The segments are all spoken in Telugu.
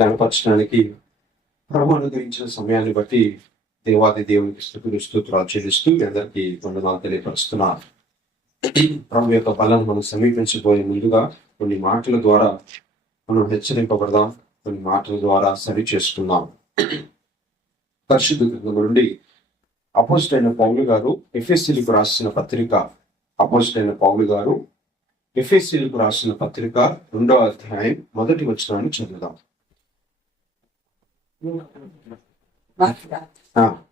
కనపరచడానికి ప్రభు అనుగ్రహించిన సమయాన్ని బట్టి దేవాది దేవునికి స్తుతులు చెల్లిస్తూ అందరికీ వందనాలు తెలియపరుస్తున్నారు. ప్రభు యొక్క బలం మనం సమీపించబోయే ముందుగా కొన్ని మాటల ద్వారా మనం హెచ్చరింపబడదాం, కొన్ని మాటల ద్వారా సరి చేసుకుందాం. పరిశుద్ధ గ్రంథం నుండి అపోజిట్ పౌలు గారు ఎఫెసీయులకు రాసిన పత్రిక, ఎఫెసీయులకు రాసిన పత్రిక 2వ అధ్యాయం 1వ వచనాన్ని చదువుదాం.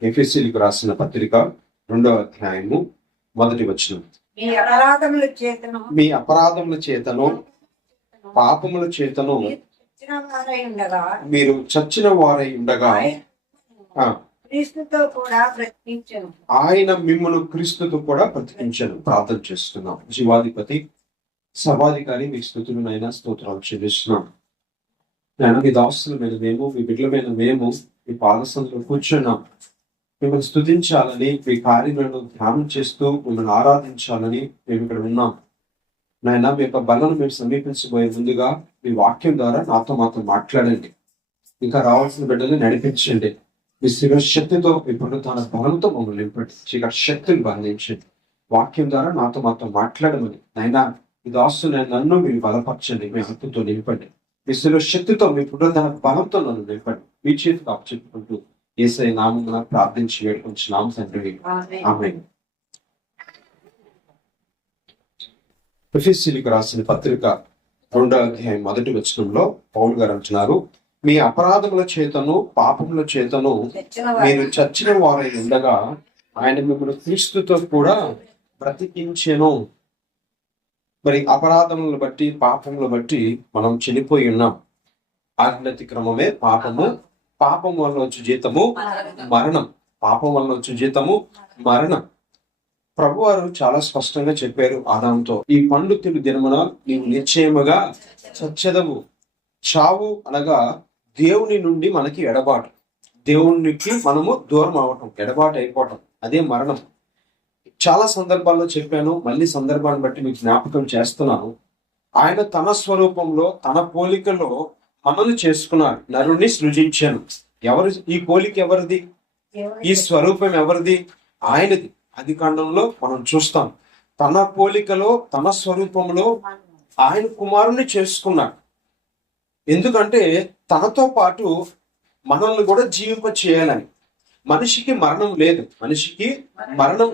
ఎఫెసీయులకు రాసిన పత్రిక 2వ అధ్యాయము 1వ వచనం. మీ అపరాధముల చేతను పాపముల చేతను మీరు చచ్చిన వారై ఉండగా ఆయన మిమ్మల్ని క్రీస్తుతో కూడా బ్రతికించను. ప్రార్థన చేస్తున్నాం. జీవాధిపతి సభాధికారి మీ స్తుతులనైనా స్తోత్రాలు చెల్లిస్తున్నాం. నేను మీ దాసులమైన మేము, మీ బిడ్డలమైన మేము మీ పాదసంలో కూర్చున్నాం. మిమ్మల్ని స్తుతించాలని, మీ కార్యములను ధ్యానం చేస్తూ మిమ్మల్ని ఆరాధించాలని మేము ఇక్కడ ఉన్నాం. నాయన మీ యొక్క బలను మేము సమీపించబోయే ముందుగా మీ వాక్యం ద్వారా మాతో మాట్లాడండి. ఇంకా రావాల్సిన బిడ్డల్ని నడిపించండి. మీ శక్తితో మీ పునరుత్థాన బలంతో మమ్మల్ని నింపండి. చీకటి శక్తిని బంధించండి. వాక్యం ద్వారా మాతో మాట్లాడమని నాయనా ఈ దాసులు నన్ను మీరు బలపరచండి. మీ హక్కుతో నింపండి. మీ శక్తితో మీ పునరుత్థాన బలంతో నన్ను నింపండి. మీ చేతికి అప్పచెప్పుకుంటూ యేసయ్య నామమున ప్రార్థించి వేడుకొంచున్నాం తండ్రి, ఆమేన్. ఎఫెసీయులకు రాసిన పత్రిక 2వ అధ్యాయం 1వ వచనంలో పౌలు గారు అంటున్నారు, మీ అపరాధముల చేతను పాపముల చేతను మీరు చచ్చిన వారై ఉండగా ఆయన మిమ్మల్ని క్రీస్తుతో కూడా బ్రతికించెను. మరి అపరాధములను బట్టి పాపములను బట్టి మనం చనిపోయి ఉన్నాం. ఆజ్ఞాతిక్రమమే పాపము, పాపం వల్ల వచ్చే జీతము మరణం, పాపం వల్ల వచ్చే జీతము మరణం. ప్రభువారు చాలా స్పష్టంగా చెప్పారు ఆదాముతో, ఈ పండు తిను దినమున నీవు నిశ్చయముగా చచ్చెదవు. చావు అనగా దేవుని నుండి మనకి ఎడబాటు, దేవునికి మనము దూరం అవటం, ఎడబాటు అయిపోవటం, అదే మరణం. చాలా సందర్భాల్లో చెప్పాను, మళ్ళీ సందర్భాన్ని బట్టి మీకు జ్ఞాపకం చేస్తున్నాను. ఆయన తన స్వరూపంలో తన పోలికలో మనల్ని చేసుకున్నాడు, నరుణ్ణి సృజించాను. ఎవరు ఈ పోలిక? ఎవరిది? ఈ స్వరూపం ఎవరిది? ఆయనది. ఆది కాండంలో మనం చూస్తాం. తన పోలికలో తన స్వరూపంలో ఆయన కుమారుణ్ణి చేసుకున్నాడు. ఎందుకంటే తనతో పాటు మనల్ని కూడా జీవింప చేయాలని. మనిషికి మరణం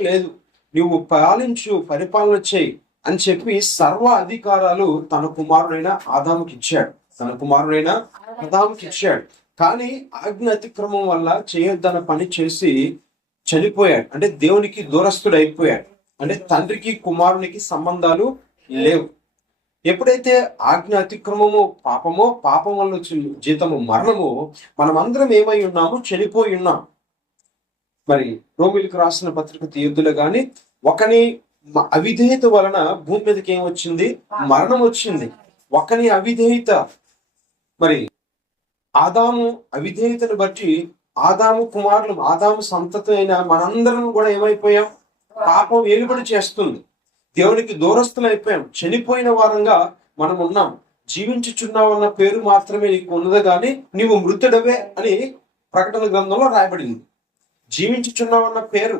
లేదు, నువ్వు పాలించు, పరిపాలన చేయి అని చెప్పి సర్వ అధికారాలు తన కుమారుడైన ఆదాముకి ఇచ్చాడు. కానీ ఆజ్ఞ అతిక్రమం వల్ల చేయొద్దన్న పని చేసి చనిపోయాడు. అంటే దేవునికి దూరస్తుడు అయిపోయాడు. అంటే తండ్రికి కుమారునికి సంబంధాలు లేవు. ఎప్పుడైతే ఆజ్ఞ అతిక్రమము పాపమో, పాపం వల్ల జీతము మరణమో, మనమందరం ఏమై ఉన్నాము? చనిపోయి ఉన్నాం. మరి రోమిలకు రాసిన పత్రిక తీయొద్దులో గాని ఒకని అవిధేయత వలన భూమి మీదకి ఏం వచ్చింది? మరణం వచ్చింది. ఒకని అవిధేయత, మరి ఆదాము అవిధేయతను బట్టి ఆదాము కుమారులు, ఆదాము సంతతి అయిన మనందరం కూడా ఏమైపోయాం? పాపం ఏలుబడి చేస్తుంది. దేవునికి దూరస్తులైపోయాం. చనిపోయిన వారంగా మనం ఉన్నాం. జీవించుచున్నావన్న పేరు మాత్రమే నీకు ఉన్నది కానీ నీవు మృతుడవే అని ప్రకటన గ్రంథంలో రాయబడింది. జీవించుచున్నావన్న పేరు.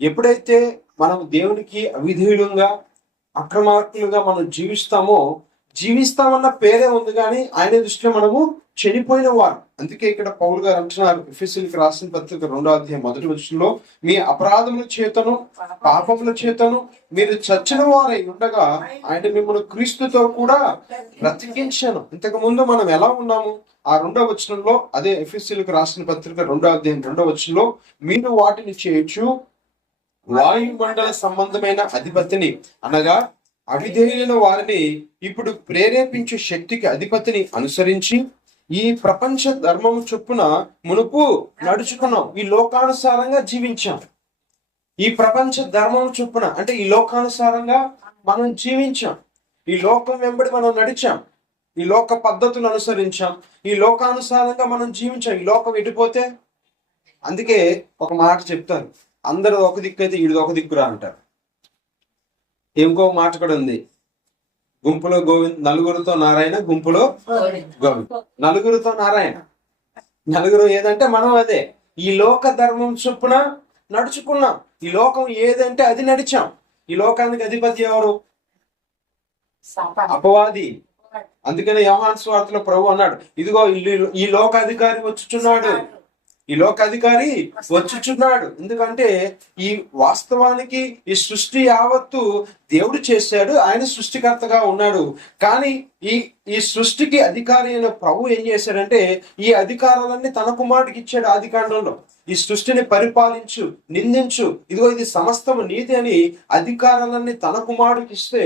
ఎప్పుడైతే మనం దేవునికి అవిధేయులుగా, అక్రమార్కులుగా మనం జీవిస్తామన్న పేరే ఉంది కానీ ఆయన దృష్టిలో మనము చనిపోయిన వారు. అందుకే ఇక్కడ పౌలు గారు అంటున్నారు, ఎఫెసీయులకు రాసిన పత్రిక 2వ అధ్యాయం 1వ వచనంలో, మీ అపరాధముల చేతను పాపముల చేతను మీరు చచ్చిన వారై ఉండగా ఆయన మిమ్మల్ని క్రీస్తుతో కూడా బ్రతికించెను. ఇంతకు ముందు మనం ఎలా ఉన్నాము? ఆ 2వ వచనంలో, అదే ఎఫెసీయులకు రాసిన పత్రిక 2వ అధ్యాయం 2వ వచనంలో, మీరు వాటిని చేయొచ్చు వాయుమండల సంబంధమైన అధిపతిని అనగా అవిధేయులైన వారిని ఇప్పుడు ప్రేరేపించే శక్తికి అధిపతిని అనుసరించి ఈ ప్రపంచ ధర్మము చొప్పున మునుపు నడుచుకున్నాం. ఈ లోకానుసారంగా జీవించాం. ఈ ప్రపంచ ధర్మం చొప్పున అంటే ఈ లోకానుసారంగా మనం జీవించాం. ఈ లోకం వెంబడి మనం నడిచాం. ఈ లోక పద్ధతులు అనుసరించాం. ఈ లోకానుసారంగా మనం జీవించాం. ఈ లోకం ఎటుపోతే, అందుకే ఒక మాట చెప్తారు, అందరూ ఒక దిక్కు అయితే ఈడు ఒక దిక్కురా అంటారు. ఇంకో మాట కూడా ఉంది, గుంపులో గోవింద్, నలుగురితో నారాయణ, గుంపులో గోవింద్. నలుగురితో నారాయణ. నలుగురు ఏదంటే మనం అదే. ఈ లోక ధర్మం చొప్పున నడుచుకున్నాం. ఈ లోకం ఏదంటే అది నడిచాం. ఈ లోకానికి అధిపతి ఎవరు? అపవాది. అందుకనే యోహాను సువార్తలో ప్రభు అన్నాడు, ఇదిగో ఈ లోకాధికారి వచ్చుచున్నాడు, ఈ లోకాధికారి వచ్చుచున్నాడు. ఎందుకంటే ఈ వాస్తవానికి ఈ సృష్టి యావత్తు దేవుడు చేశాడు, ఆయన సృష్టికర్తగా ఉన్నాడు. కానీ ఈ సృష్టికి అధికారి అయిన ప్రభు ఏం చేశాడంటే ఈ అధికారాలన్నీ తన కుమారుడికి ఇచ్చాడు. ఆది కాండంలో ఈ సృష్టిని పరిపాలించు, నిందించు, ఇదిగో ఇది సమస్తము నీతి అని అధికారాలన్నీ తన కుమారుడికి ఇస్తే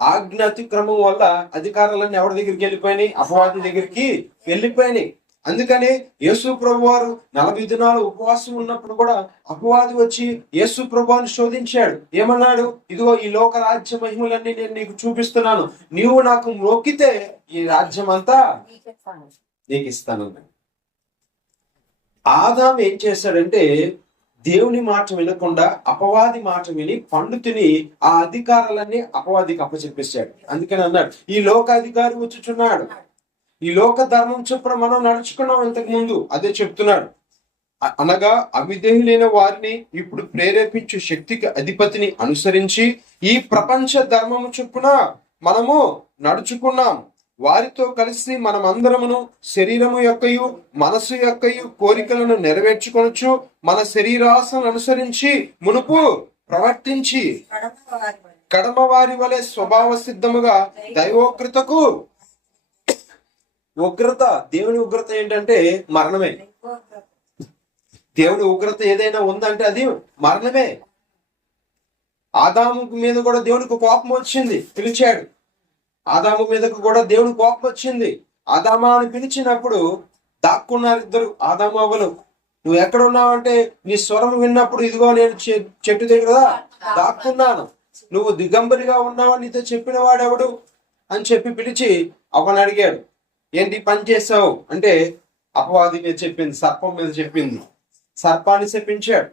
ఆజ్ఞ అతిక్రమం వల్ల అధికారాలన్నీ ఎవరి దగ్గరికి వెళ్ళిపోయినాయి? అపవాది దగ్గరికి వెళ్ళిపోయినాయి. అందుకని యేసు ప్రభు వారు 40 దినాలు ఉపవాసం ఉన్నప్పుడు కూడా అపవాది వచ్చి యేసు ప్రభువుని శోధించాడు. ఏమన్నాడు? ఇదిగో ఈ లోక రాజ్య మహిమలన్నీ నేను నీకు చూపిస్తున్నాను, నీవు నాకు మొక్కితే ఈ రాజ్యం అంతా నీకు ఇస్తాను. ఆదాము ఏం చేశాడంటే దేవుని మాట వినకుండా అపవాది మాట విని పండు తిని ఆ అధికారాలన్నీ అపవాదికి అప్పచెప్పేశాడు. అందుకని అన్నాడు, ఈ లోకాధికారి వచ్చుచున్నాడు. ఈ లోక ధర్మం చొప్పున మనం నడుచుకున్నాం ఇంతకు ముందు, అదే చెప్తున్నాడు. అనగా అవిధేయులైన వారిని ఇప్పుడు ప్రేరేపించు శక్తికి అధిపతిని అనుసరించి ఈ ప్రపంచ ధర్మము చొప్పున మనము నడుచుకున్నాం. వారితో కలిసి మనమందరమును శరీరము యొక్కయు మనసు యొక్కయు కోరికలను నెరవేర్చుకొనొచ్చు మన శరీరాసను అనుసరించి మునుపు ప్రవర్తించి కడమ వారి వలె స్వభావ సిద్ధముగా దైవోగ్రతకు. ఉగ్రత, దేవుని ఉగ్రత ఏంటంటే మరణమే. దేవుని ఉగ్రత ఏదైనా ఉందంటే అది మరణమే. ఆదాము మీద కూడా దేవునికి కోపం వచ్చింది, పిలిచాడు. ఆదాము మీదకు కూడా దేవుని కోపం వచ్చింది. ఆదామా అని పిలిచినప్పుడు దాక్కున్నారు ఇద్దరు, ఆదాము అవ్వలు. నువ్వు ఎక్కడ ఉన్నావంటే నీ స్వరం విన్నప్పుడు ఇదిగో నేను చెట్టు దగ్గర దాక్కున్నాను, నువ్వు దిగంబరిగా ఉన్నావు నీతో చెప్పిన వాడెవడు అని చెప్పి పిలిచి అవని అడిగాడు, ఏంటి పని చేసావు అంటే అపవాది మీద చెప్పింది, సర్పం మీద చెప్పింది. సర్పాన్ని శపించాడు,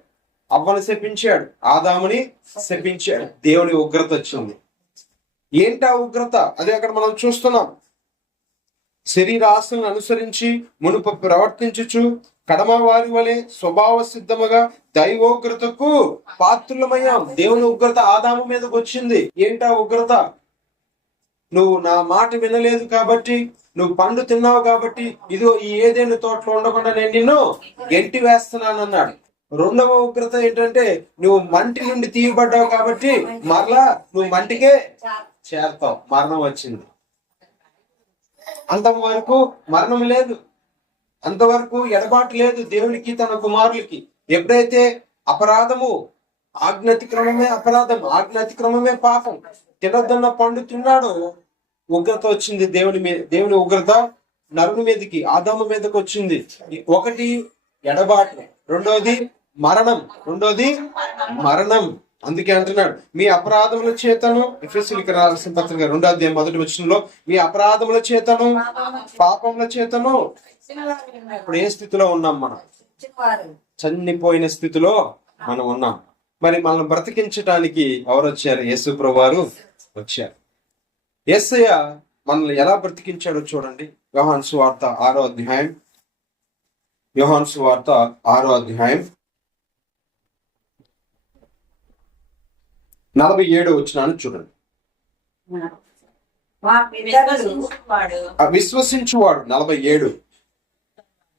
అవ్వని శపించాడు, ఆదాముని శపించాడు. దేవుని ఉగ్రత వచ్చింది. ఏంటా ఉగ్రత? అదే అక్కడ మనం చూస్తున్నాం. శరీరాశలను అనుసరించి మునుపు ప్రవర్తించుచు కడమ వారి వలె స్వభావ సిద్ధముగా దైవోగ్రతకు పాత్రులమయ్యాం. దేవుని ఉగ్రత ఆదాము మీదకి వచ్చింది. ఏంటా ఉగ్రత? నువ్వు నా మాట వినలేదు కాబట్టి, నువ్వు పండు తిన్నావు కాబట్టి ఇదిగో ఈ ఏదైనా తోటలో ఉండకుండా నేను నిన్ను గెంటి వేస్తున్నాను అన్నాడు. రెండవ ఉగ్రత ఏంటంటే నువ్వు మంటి నుండి తీయబడ్డావు కాబట్టి మరలా నువ్వు మంటికే చేరతావు. మరణం వచ్చింది. అంతవరకు మరణం లేదు, అంతవరకు ఎడబాటు లేదు దేవునికి తన కుమారులకి. ఎప్పుడైతే అపరాధము, ఆజ్ఞాతిక్రమమే అపరాధం, ఆజ్ఞాతిక్రమమే పాపం, తినొద్దన్న పండు తిన్నాడు, ఉగ్రత వచ్చింది. దేవుని ఉగ్రత నరుని మీదకి, ఆదాము మీదకి వచ్చింది. ఒకటి ఎడబాటు, రెండోది మరణం. అందుకే అంటున్నాడు, మీ అపరాధముల చేతను, ఎఫెసీయులకు రాసిన పత్రిక 2వ అధ్యాయం 1వ వచనంలో, మీ అపరాధముల చేతను పాపముల చేతను. ఇప్పుడు ఏ స్థితిలో ఉన్నాం? మనం చనిపోయిన స్థితిలో మనం ఉన్నాం. మరి మనల్ని బ్రతికించటానికి ఎవరు వచ్చారు? యేసు ప్రభువారు వచ్చారు. యేసయ్య మనల్ని ఎలా బ్రతికించాడో చూడండి. యోహాను సువార్త 6వ అధ్యాయం, యోహాను సువార్త 6వ అధ్యాయం 47వ వచనాన్ని చూడండి. విశ్వసించువాడు 47,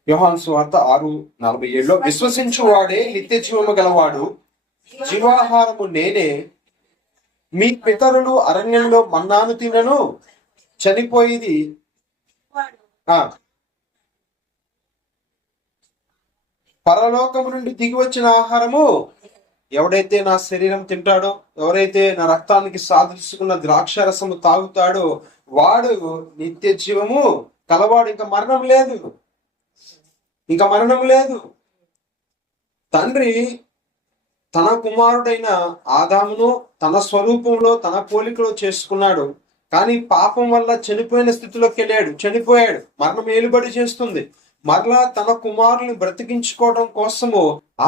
యోహాను సువార్త 6:47లో విశ్వసించువాడే నిత్య జీవము గలవాడు, జీవాహారము నేనే. మీ పితరులు అరణ్యంలో మన్నాను తినను చనిపోయింది. పరలోకము నుండి దిగి వచ్చిన ఆహారము. ఎవడైతే నా శరీరం తింటాడో, ఎవరైతే నా రక్తానికి సాదృశ్యకున్న ద్రాక్షారసము తాగుతాడో వాడు నిత్య జీవము కలవాడు. ఇంకా మరణం లేదు. తండ్రి తన కుమారుడైన ఆదామును తన స్వరూపంలో తన పోలికలో చేసుకున్నాడు. కానీ పాపం వల్ల చనిపోయిన స్థితిలోకి వెళ్ళాడు, చనిపోయాడు. మరణం ఏలుబడి చేస్తుంది. మరలా తన కుమారుని బ్రతికించుకోవడం కోసము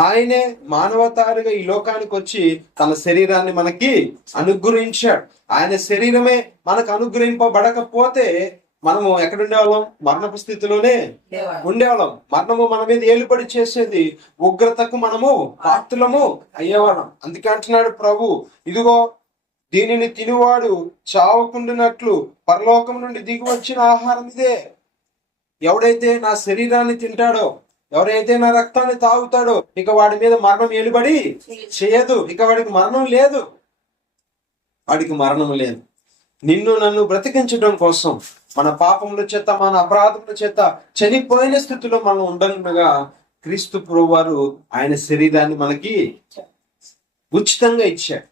ఆయనే మానవతారిగా ఈ లోకానికి వచ్చి తన శరీరాన్ని మనకి అనుగ్రహించాడు. ఆయన శరీరమే మనకు అనుగ్రహింపబడకపోతే మనము ఎక్కడ ఉండేవాళ్ళం? మరణపు స్థితిలోనే ఉండేవాళ్ళం. మరణము మన మీద ఏలుబడి చేసేది, ఉగ్రతకు మనము పాత్రలము అయ్యేవాళ్ళం. అందుకే అంటున్నాడు ప్రభు, ఇదిగో దీనిని తినువాడు చావకుండానట్లు పరలోకం నుండి దిగి వచ్చిన ఆహారం ఇదే. ఎవడైతే నా శరీరాన్ని తింటాడో, ఎవరైతే నా రక్తాన్ని తాగుతాడో, ఇక వాడి మీద మరణం ఏలుబడి చేయదు. ఇక వాడికి మరణం లేదు, వాడికి మరణం లేదు. నిన్ను నన్ను బ్రతికించడం కోసం మన పాపముల చేత, మన అపరాధముల చేత చనిపోయిన స్థితిలో మనం ఉండగా క్రీస్తు ప్రభువారు ఆయన శరీరాన్ని మనకి ఉచితంగా ఇచ్చాడు,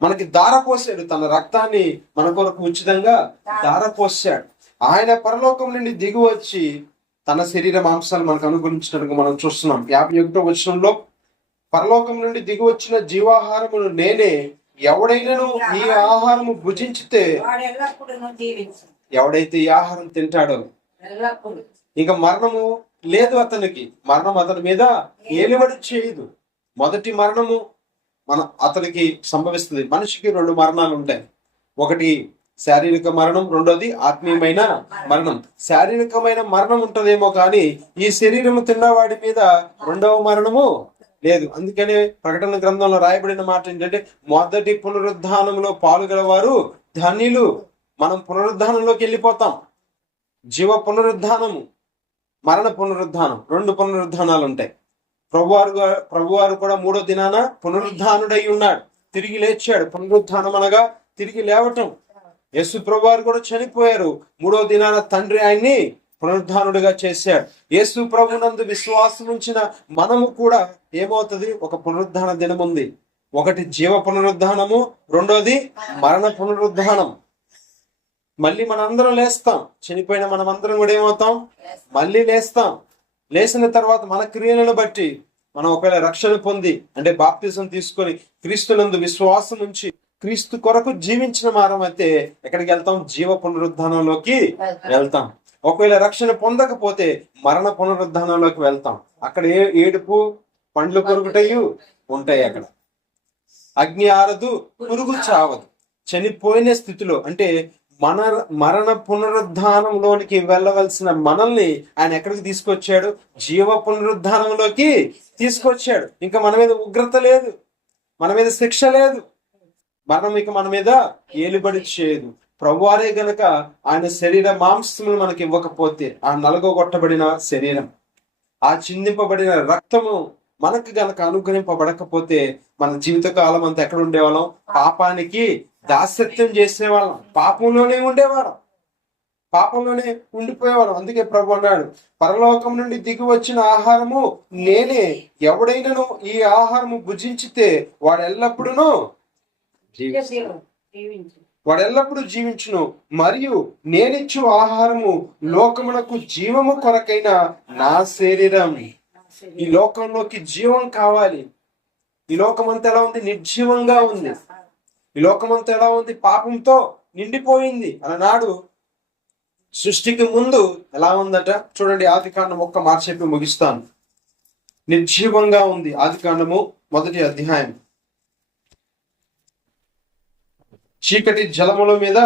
మనకి ధారపోసాడు. తన రక్తాన్ని మన కొరకు ఉచితంగా ధారపోసాడు. ఆయన పరలోకం నుండి దిగి వచ్చి తన శరీర మాంసాలు మనకు అనుగ్రహించినట్టుగా మనం చూస్తున్నాం. 51వ వచనంలో, పరలోకం నుండి దిగి వచ్చిన జీవాహారమును నేనే, ఎవడైనాను ఈ ఆహారము భుజించితే, ఎవడైతే ఈ ఆహారం తింటాడో ఇక మరణము లేదు అతనికి. మరణం అతని మీద ఏలుబడి చేయదు. మొదటి మరణము అతనికి సంభవిస్తుంది. మనిషికి 2 మరణాలు ఉంటాయి. ఒకటి శారీరక మరణం, రెండోది ఆత్మీయమైన మరణం. శారీరకమైన మరణం ఉంటదేమో కానీ ఈ శరీరము తిన్నవాడి మీద రెండవ మరణము లేదు. అందుకనే ప్రకటన గ్రంథంలో రాయబడిన మాట ఏంటంటే, మొదటి పునరుద్ధానంలో పాల్గొనేవారు ధన్యులు. మనం పునరుద్ధానంలోకి వెళ్ళిపోతాం. జీవ పునరుద్ధానము, మరణ పునరుద్ధానం, 2 పునరుద్ధానాలు ఉంటాయి. ప్రభువారు కూడా 3వ దినాన పునరుద్ధానుడై ఉన్నాడు, తిరిగి లేచాడు. పునరుద్ధానం అనగా తిరిగి లేవటం. యేసు ప్రభువారు కూడా చనిపోయారు. 3వ దినాన తండ్రి ఆయన్ని పునరుద్ధానుడిగా చేశాడు. యేసు ప్రభునందు విశ్వాసం ఉంచిన మనము కూడా ఏమవుతుంది? ఒక పునరుద్ధాన దినం ఉంది. ఒకటి జీవ పునరుద్ధానము, రెండోది మరణ పునరుద్ధానం. మళ్ళీ మనందరం లేస్తాం. చనిపోయిన మనమందరం కూడా ఏమవుతాం? మళ్ళీ లేస్తాం. లేచిన తర్వాత మన క్రియలను బట్టి మనం ఒకవేళ రక్షణ పొంది, అంటే బాప్తిజం తీసుకొని క్రీస్తునందు విశ్వాసం ఉంచి క్రీస్తు కొరకు జీవించిన వారం అయితే ఎక్కడికి వెళ్తాం? జీవ పునరుద్ధానంలోకి వెళ్తాం. ఒకవేళ రక్షణ పొందకపోతే మరణ పునరుద్ధానంలోకి వెళ్తాం. అక్కడ ఏడుపు, పండ్లు కొరుకుటయు ఉంటాయి. అక్కడ అగ్ని ఆరదు, పురుగు చావదు. చనిపోయిన స్థితిలో, అంటే మరణ పునరుద్ధానంలోనికి వెళ్ళవలసిన మనల్ని ఆయన ఎక్కడికి తీసుకొచ్చాడు? జీవ పునరుద్ధానంలోకి తీసుకొచ్చాడు. ఇంకా మన మీద ఉగ్రత లేదు, మన మీద శిక్ష లేదు, మరణం ఇక మన మీద ఏలుబడి చేయదు. ప్రభువారే గనక ఆయన శరీర మాంసములు మనకి ఇవ్వకపోతే, ఆ నలగొట్టబడిన శరీరం, ఆ చిందింపబడిన రక్తము మనకు గనక అనుగ్రహింపబడకపోతే మన జీవిత కాలం అంతా ఎక్కడ ఉండేవాళ్ళం? పాపానికి దాస్యత్వం చేసేవాళ్ళం, పాపంలోనే ఉండేవాళ్ళం, పాపంలోనే ఉండిపోయేవాళ్ళం. అందుకే ప్రభు అన్నాడు, పరలోకం నుండి దిగి వచ్చిన ఆహారము నేనే, ఎవడైనాను ఈ ఆహారము భుజించితే వాడు ఎల్లప్పుడూ జీవించును. మరియు నేనిచ్చు ఆహారము లోకమునకు జీవము కొరకైన నా శరీరం. ఈ లోకంలోకి జీవం కావాలి. ఈ లోకం అంతా ఎలా ఉంది? నిర్జీవంగా ఉంది. ఈ లోకం అంతా ఎలా ఉంది? పాపంతో నిండిపోయింది. అలనాడు సృష్టికి ముందు ఎలా ఉందట చూడండి. ఆదికాండం ఒక్క మాట చెప్పి ముగిస్తాను. నిర్జీవంగా ఉంది. ఆదికాండము 1వ అధ్యాయం. చీకటి జలముల మీద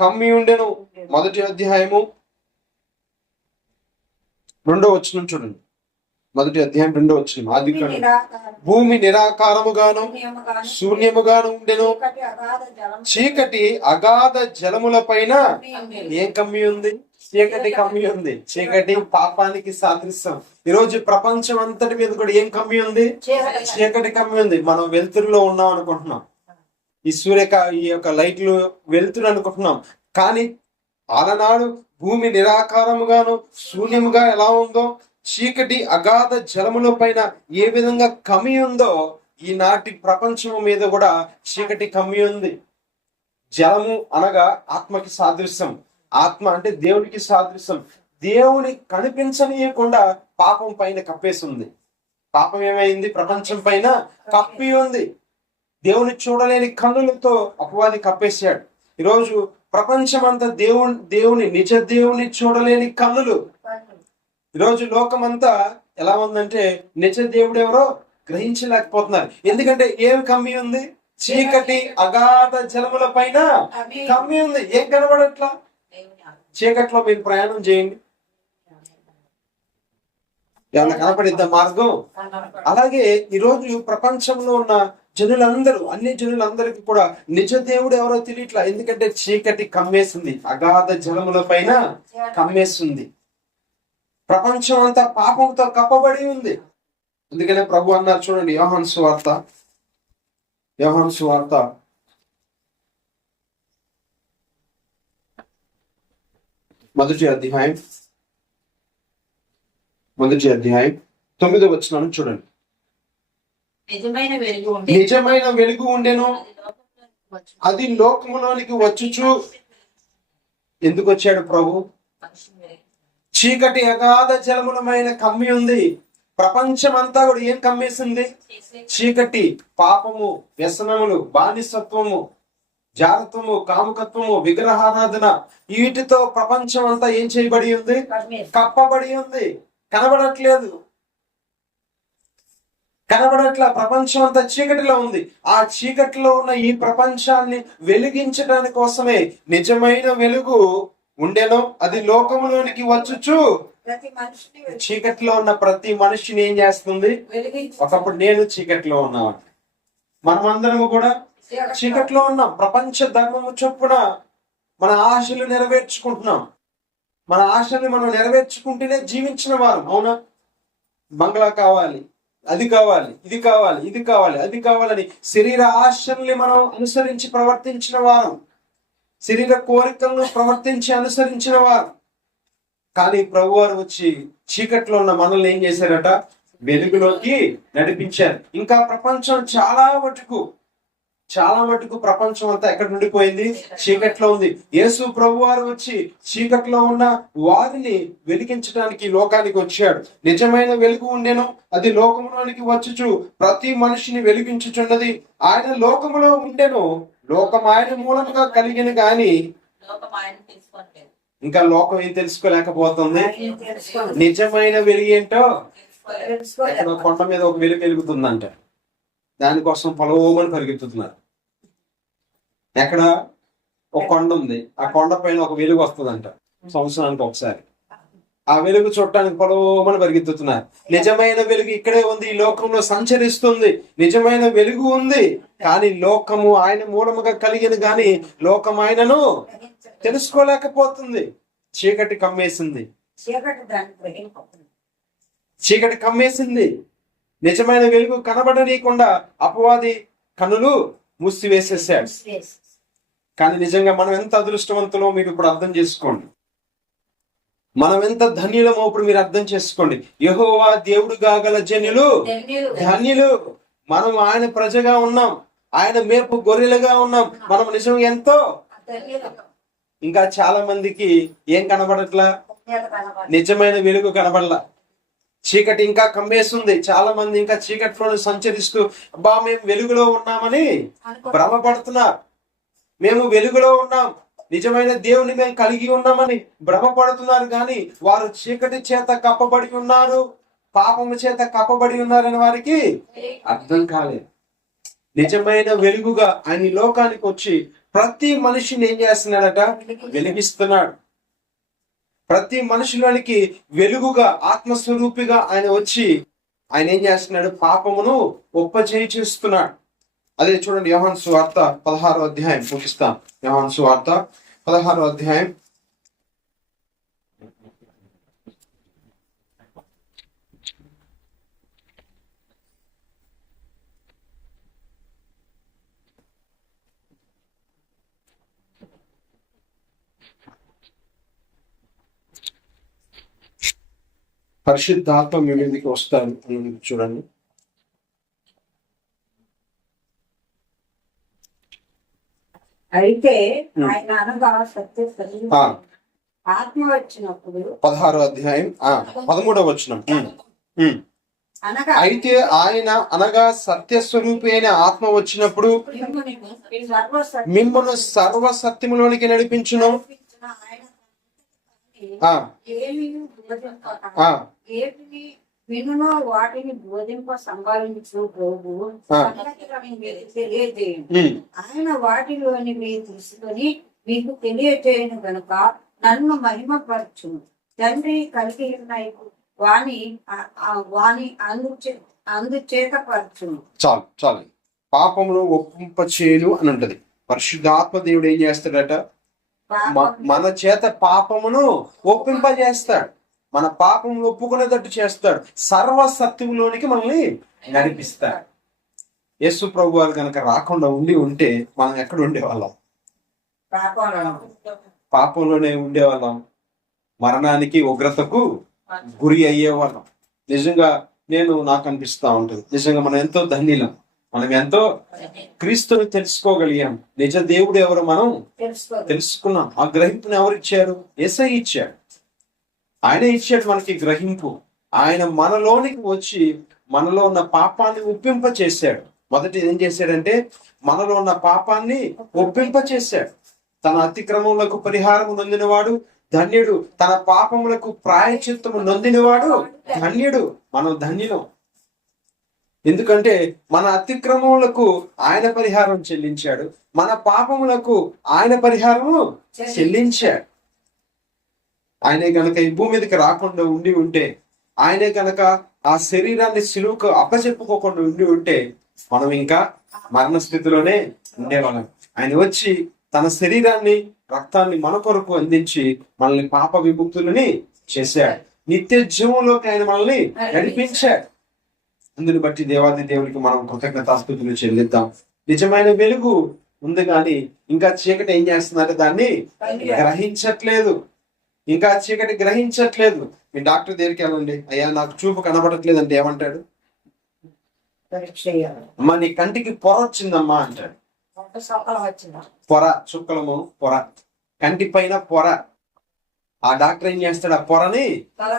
కమ్మి ఉండెను. 1వ అధ్యాయము 2వ వచనం చూడండి. 1వ అధ్యాయం 2వ వచనం. ఆదికాండం, భూమి నిరాకారముగాను శూన్యముగాను ఉండెను, చీకటి అగాధ జలముల పైన ఏం కమ్మి ఉంది? చీకటి కమ్మి ఉంది. చీకటి పాపానికి సాదృశ్యం. ఈరోజు ప్రపంచం అంతటి మీద కూడా ఏం కమ్మి ఉంది? చీకటి కమ్మి ఉంది. మనం వెలుతురులో ఉన్నాం అనుకుంటున్నాం, ఈ ఈ యొక్క లైట్లు వెలుతురు అనుకుంటున్నాం. కానీ ఆలనాడు భూమి నిరాకారముగాను శూన్యముగా ఎలా ఉందో, చీకటి అగాధ జలముల పైన ఏ విధంగా కమ్మి ఉందో, ఈనాటి ప్రపంచం మీద కూడా చీకటి కమ్మి ఉంది. జలము అనగా ఆత్మకి సాదృశ్యం. ఆత్మ అంటే దేవునికి సాదృశ్యం. దేవుని కనిపించనీయకుండా పాపం పైన కప్పేసి ఉంది. పాపం ఏమైంది? ప్రపంచం పైన కప్పి ఉంది. దేవుని చూడలేని కన్నులతో అపవాది కప్పేశాడు. ఈరోజు ప్రపంచం అంతా దేవుని నిజ దేవుని చూడలేని కన్నులు, ఈరోజు లోకమంతా ఎలా ఉందంటే నిజ దేవుడు ఎవరో గ్రహించలేకపోతున్నారు. ఎందుకంటే ఏమి కమ్మి ఉంది? చీకటి అగాధ జలముల పైన కమ్మి ఉంది. ఏం కనబడట్లా? చీకట్లో మీరు ప్రయాణం చేయండి, ఏమన్నా కనపడిద్దా మార్గం? అలాగే ఈరోజు ప్రపంచంలో ఉన్న జనులందరూ, అన్ని జనులందరికీ కూడా నిజ దేవుడు ఎవరో తెలియట్లా. ఎందుకంటే చీకటి కమ్మేసింది, అగాధ జలముల పైన కమ్మేస్తుంది. ప్రపంచం అంతా పాపంతో కప్పబడి ఉంది. అందుకనే ప్రభు అన్నారు చూడండి, యోహాను సువార్త మొదటి అధ్యాయం 9వ వచనం చూడండి. నిజమైన వెలుగు ఉండెను, అది లోకములోనికి వచ్చుచు. ఎందుకు వచ్చాడు ప్రభు? చీకటి అగాధ జలములమైన కమ్మి ఉంది. ప్రపంచం అంతా కూడా ఏం కమ్మేసింది? చీకటి, పాపము, వ్యసనములు, బానిసత్వము, జారత్వము, కాముకత్వము, విగ్రహారాధన, వీటితో ప్రపంచం అంతా ఏం చేయబడి ఉంది? కప్పబడి ఉంది. కనబడట్లా. ప్రపంచం అంతా చీకటిలో ఉంది. ఆ చీకటిలో ఉన్న ఈ ప్రపంచాన్ని వెలిగించడానికి కోసమే నిజమైన వెలుగు ఉండెను, అది లోకములోనికి వచ్చుచు. చీకటిలో ఉన్న ప్రతి మనిషిని ఏం చేస్తుంది? ఒకప్పుడు నేను చీకటిలో ఉన్నాను, మనమందరము కూడా చీకటిలో ఉన్నాం. ప్రపంచ ధర్మము చొప్పున మన ఆశలు నెరవేర్చుకుంటున్నాం. మన ఆశల్ని మనం నెరవేర్చుకుంటేనే జీవించిన వారు. అవునా? బంగ్లా కావాలి, అది కావాలి, ఇది కావాలి, ఇది కావాలి, అది కావాలని శరీర ఆశల్ని మనం అనుసరించి ప్రవర్తించిన వారు, శరీర కోరికలను ప్రవర్తించి అనుసరించిన వారు. కానీ ప్రభువారు వచ్చి చీకట్లో ఉన్న మనల్ని ఏం చేశారట? వెలుగులోకి నడిపించారు. ఇంకా ప్రపంచం చాలా మటుకు ప్రపంచం అంతా ఎక్కడ ఉండిపోయింది? చీకట్లో ఉంది. యేసు ప్రభువారు వచ్చి చీకట్లో ఉన్న వారిని వెలిగించడానికి లోకానికి వచ్చాడు. నిజమైన వెలుగు ఉండెను, అది లోకములోనికి వచ్చుచు ప్రతి మనిషిని వెలిగించుచున్నది. ఆయన లోకములో ఉండెను, లోకం ఆయన మూలముగా కలిగిన గాని ఇంకా లోకం ఏం తెలుసుకోలేకపోతుంది. నిజమైన వెలుగు ఏంటో కొండ మీద ఒక వెలుగు వెలుగుతుందంట, దానికోసం పొలవమని పరిగెత్తుతున్నారు. ఎక్కడ ఒక కొండ ఉంది, ఆ కొండ పైన ఒక వెలుగు వస్తుందంట సంవత్సరానికి ఒకసారి. ఆ వెలుగు చూడటానికి పొలవమని పరిగెత్తుతున్నారు. నిజమైన వెలుగు ఇక్కడే ఉంది, ఈ లోకంలో సంచరిస్తుంది. నిజమైన వెలుగు ఉంది, కానీ లోకము ఆయన మూలముగా కలిగిన గాని లోకం ఆయనను తెలుసుకోలేకపోతుంది. చీకటి కమ్మేసింది. నిజమైన వెలుగు కనబడనీయకుండా అపవాది కన్నులు మూసివేసేసాడు. కానీ నిజంగా మనం ఎంత అదృష్టవంతులో మీరు ఇప్పుడు అర్థం చేసుకోండి. మనం ఎంత ధన్యులమో ఇప్పుడు మీరు అర్థం చేసుకోండి. యెహోవా దేవుడు కాగల జనులు ధన్యులు. మనం ఆయన ప్రజగా ఉన్నాం, ఆయన మేపు గొర్రెలుగా ఉన్నాం. మనం నిజం ఎంతో. ఇంకా చాలా మందికి ఏం కనబడట్లా? నిజమైన వెలుగు కనబడలా. చీకటి ఇంకా కమ్మేస్తుంది. చాలా మంది ఇంకా చీకటిలో సంచరిస్తూ అబ్బా మేము వెలుగులో ఉన్నామని భ్రమపడుతున్నారు. మేము వెలుగులో ఉన్నాం, నిజమైన దేవుని మేము కలిగి ఉన్నామని భ్రమపడుతున్నారు. కానీ వారు చీకటి చేత కప్పబడి ఉన్నారు, పాపము చేత కప్పబడి ఉన్నారని వారికి అర్థం కాలేదు. నిజమైన వెలుగుగా ఆయన లోకానికి వచ్చి ప్రతి మనిషిని ఏం చేస్తున్నాడట? వెలిగిస్తున్నాడు. ప్రతి మనుషులోనికి వెలుగుగా, ఆత్మస్వరూపిగా ఆయన వచ్చి ఆయన ఏం చేస్తున్నాడు? పాపమును ఒప్పజేయిస్తున్నాడు. అదే చూడండి, యోహాను సువార్త 16వ అధ్యాయం ముగిస్తాం. యోహాను సువార్త 16వ అధ్యాయం పరిశుద్ధాత్మ మీ మీదకి వస్తాను చూడండి. అయితే ఆయన అనగా సత్య ఆత్మ వచ్చినప్పుడు 16వ అధ్యాయం 13వ వచనం. అయితే ఆయన అనగా సత్యస్వరూపి అయిన ఆత్మ వచ్చినప్పుడు మిమ్మల్ని సర్వ సత్యములోనికి నడిపించును. ఆ, ఏమి బోధింపక ఆ, ఏటిని వినునో వాటిని బోధింప సంభావించు ప్రభు ఆ. సంగతులను మీకు తెలియజేయండి. ఉమ్, ఆయన వాటిలోని మీరు తీసుకొని మీకు తెలియజేయను గనుక నన్ను మహిమపరచు. తండ్రి కలిగి ఉన్న వాణి వాణి అందుచేత పరచును. చాలు చాలు. పాపమును ఒప్పింప చేయను అని ఉంటది. పరిశుద్ధాత్మ దేవుడు ఏం చేస్తాడట? మన చేత పాపమును ఒప్పింపజేస్తాడు. మన పాపమును ఒప్పుకునేటట్టు చేస్తాడు. సర్వ సత్యములోనికి మనల్ని నడిపిస్తాడు. యేసు ప్రభు వారు కనుక రాకుండా ఉంటే మనం ఎక్కడ ఉండేవాళ్ళం? పాపంలోనే ఉండేవాళ్ళం. మరణానికి, ఉగ్రతకు గురి అయ్యేవాళ్ళం. నిజంగా నాకు అనిపిస్తా ఉంటుంది, నిజంగా మనం ఎంతో ధన్యులం. మనం ఎంతో క్రీస్తుని తెలుసుకోగలిగాం. నిజ దేవుడు ఎవరు మనం తెలుసుకున్నాం. ఆ గ్రహింపుని ఎవరు ఇచ్చారు? యేసయ్య ఇచ్చాడు. ఆయన ఇచ్చాడు మనకి గ్రహింపు. ఆయన మనలోనికి వచ్చి మనలో ఉన్న పాపాన్ని ఒప్పింప చేశాడు. మొదటి ఏం చేశాడంటే మనలో ఉన్న పాపాన్ని ఒప్పింప చేశాడు. తన అతిక్రమములకు పరిహారము నొందినవాడు ధన్యుడు, తన పాపములకు ప్రాయశ్చిత్తము నొందినవాడు ధన్యుడు. మనం ధన్యులం. ఎందుకంటే మన అతిక్రమములకు ఆయన పరిహారం చెల్లించాడు, మన పాపములకు ఆయన పరిహారము చెల్లించాడు. ఆయనే గనక ఈ భూమి మీదకి రాకుండా ఉంటే, ఆయనే గనక ఆ శరీరాన్ని సిలువకు అప్పచెప్పుకోకుండా ఉంటే మనం ఇంకా మరణ స్థితిలోనే ఉండేవాళ్ళం. ఆయన వచ్చి తన శరీరాన్ని, రక్తాన్ని మన కొరకు అందించి మనల్ని పాప విముక్తులని చేశాడు. నిత్య జీవంలోకి ఆయన మనల్ని నడిపించాడు. అందుని బట్టి దేవాది దేవునికి మనం కృతజ్ఞతాస్తుతులు చెల్లిద్దాం. నిజమైన వెలుగు ఉంది కానీ ఇంకా చీకటి ఏం చేస్తుందంటే దాన్ని గ్రహించట్లేదు. ఇంకా చీకటి గ్రహించట్లేదు. మీ డాక్టర్ దగ్గరికి వెళ్ళండి, అయ్యా నాకు చూపు కనబడట్లేదు అంటే ఏమంటాడు? అమ్మా నీ కంటికి పొర వచ్చిందమ్మా అంటాడు. పొర, చుక్కలము పొర, కంటి పైన పొర. ఆ డాక్టర్ ఏం చేస్తాడు? ఆ పొరని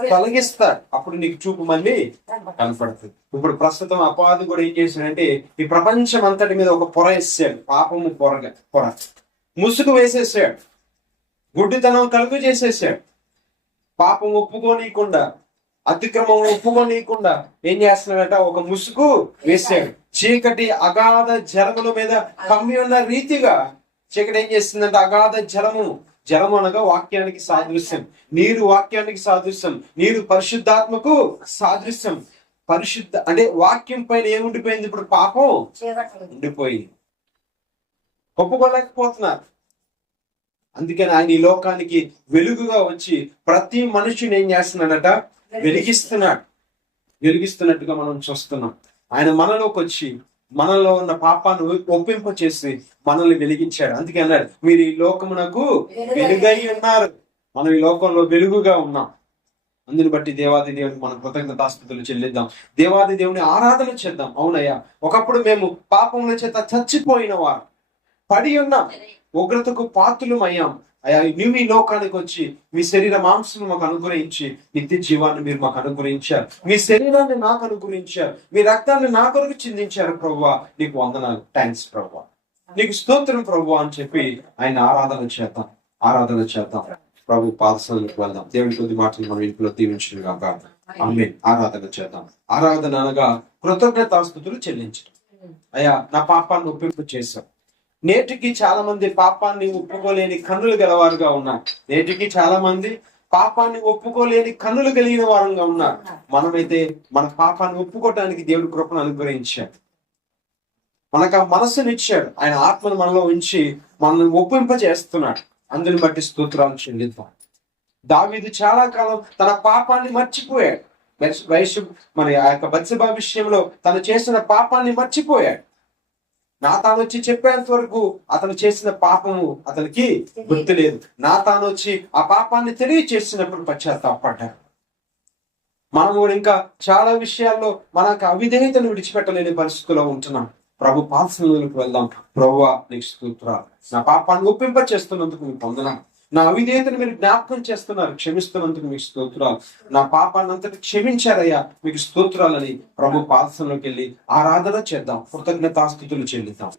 తొలగిస్తాడు. అప్పుడు నీకు చూపు మళ్ళీ కనపడుతుంది. ఇప్పుడు ప్రస్తుతం అపవాది కూడా ఏం చేశాడంటే ఈ ప్రపంచం అంతటి మీద ఒక పొర వేసాడు. పాపము పొర ముసుగు వేసేసాడు. గుడ్డితనం కలుగు చేసేసాడు. పాపం ఒప్పుకోనీయకుండా, అతిక్రమం ఒప్పుకోనీయకుండా ఏం చేస్తున్నాడట? ఒక ముసుగు వేసాడు. చీకటి అగాధ జలముల మీద కమ్మి ఉన్న రీతిగా చీకటి ఏం చేస్తుందంటే అగాధ జలము అనగా వాక్యానికి సాదృశ్యం. నీరు వాక్యానికి సాదృశ్యం. నీరు పరిశుద్ధాత్మకు సాదృశ్యం. పరిశుద్ధ అంటే వాక్యం పైన ఏముండిపోయింది? ఇప్పుడు పాపం ఉండిపోయింది. ఒప్పుకోలేకపోతున్నారు. అందుకని ఆయన ఈ లోకానికి వెలుగుగా వచ్చి ప్రతి మనుషుని ఏం చేస్తున్నాడట? వెలిగిస్తున్నట్టుగా మనం చూస్తున్నాం. ఆయన మనలోకి వచ్చి మనలో ఉన్న పాపాన్ని ఒప్పింప చేసి మనల్ని వెలిగించాడు. అందుకే అన్నాడు, మీరు ఈ లోకమునకు వెలుగై ఉన్నారు. మనం ఈ లోకంలో వెలుగుగా ఉన్నాం. అందుని బట్టి దేవాది దేవునికి మనం కృతజ్ఞతాస్తుతులు చెల్లిద్దాం. దేవాది దేవుని ఆరాధన చేద్దాం. అవునయ్యా, ఒకప్పుడు మేము పాపముల చేత చచ్చిపోయిన వారు, పడి ఉన్నాం, ఉగ్రతకు పాత్రులం అయ్యాం. అయ్యా నువ్వు ఈ లోకానికి వచ్చి మీ శరీర మాంసం మాకు అనుగ్రహించి నిత్య జీవాన్ని మీరు మాకు అనుగ్రహించారు. మీ శరీరాన్ని నాకు అనుగ్రహించారు. మీ రక్తాన్ని నా కొరకు చిందించారు. ప్రభువా నీకు వందనాలు, థ్యాంక్స్ ప్రభువా, నీకు స్తోత్రం ప్రభువా అని చెప్పి ఆయన ఆరాధన చేద్దాం. ప్రభు పాదశాలకు వెళ్దాం. దేవుని కొద్ది మాటలు మనం ఇంట్లో దీవించిన గాక. ఆమేన్. ఆరాధన చేద్దాం. ఆరాధన అనగా కృతజ్ఞతాస్తుతులు చెల్లించడం. అయ్యా నా పాపాన్ని ఒప్పింపు చేశాం. నేటికి చాలా మంది పాపాన్ని ఒప్పుకోలేని కన్నులు గలవారుగా ఉన్నారు. నేటికి చాలా మంది పాపాన్ని ఒప్పుకోలేని కన్నులు కలిగిన వారంగా ఉన్నారు. మనమైతే మన పాపాన్ని ఒప్పుకోవటానికి దేవుడు కృపను అనుగ్రహించాడు. మనకు ఆ మనస్సునిచ్చాడు. ఆయన ఆత్మను మనలో ఉంచి మనల్ని ఒప్పింపజేస్తున్నాడు. అందుని బట్టి స్తోత్రాలు చెల్లిద్దాం. దావీదు చాలా కాలం తన పాపాన్ని మర్చిపోయాడు. ఆ యొక్క బత్షెబా విషయంలో తను చేసిన పాపాన్ని మర్చిపోయాడు. నాతాను వచ్చి చెప్పేంత వరకు అతను చేసిన పాపము అతనికి గుర్తులేదు. నాతాను వచ్చి ఆ పాపాన్ని తెలియచేసినప్పుడు పశ్చాత్తాపడ్డాడు. మనం కూడా ఇంకా చాలా విషయాల్లో మనకు అవిధేయతను విడిచిపెట్టలేని పరిస్థితుల్లో ఉంటున్నాం. ప్రభు పాదసన్నిధిలోకి వెళ్దాం. ప్రభువా నీకు స్తోత్రాలు, నా పాపాన్ని ఒప్పింప చేస్తున్నందుకు మీకు వందనాలు. నా అవిధేయతను మీరు జ్ఞాపకం చేస్తున్నారు, క్షమిస్తున్నందుకు మీకు స్తోత్రాలు. నా పాపాన్ని అంతటి క్షమించారయ్యా, మీకు స్తోత్రాలని ప్రభు పాదసన్నిధిలోకి వెళ్ళి ఆరాధన చేద్దాం. కృతజ్ఞతాస్తుతులు చెల్లిద్దాం.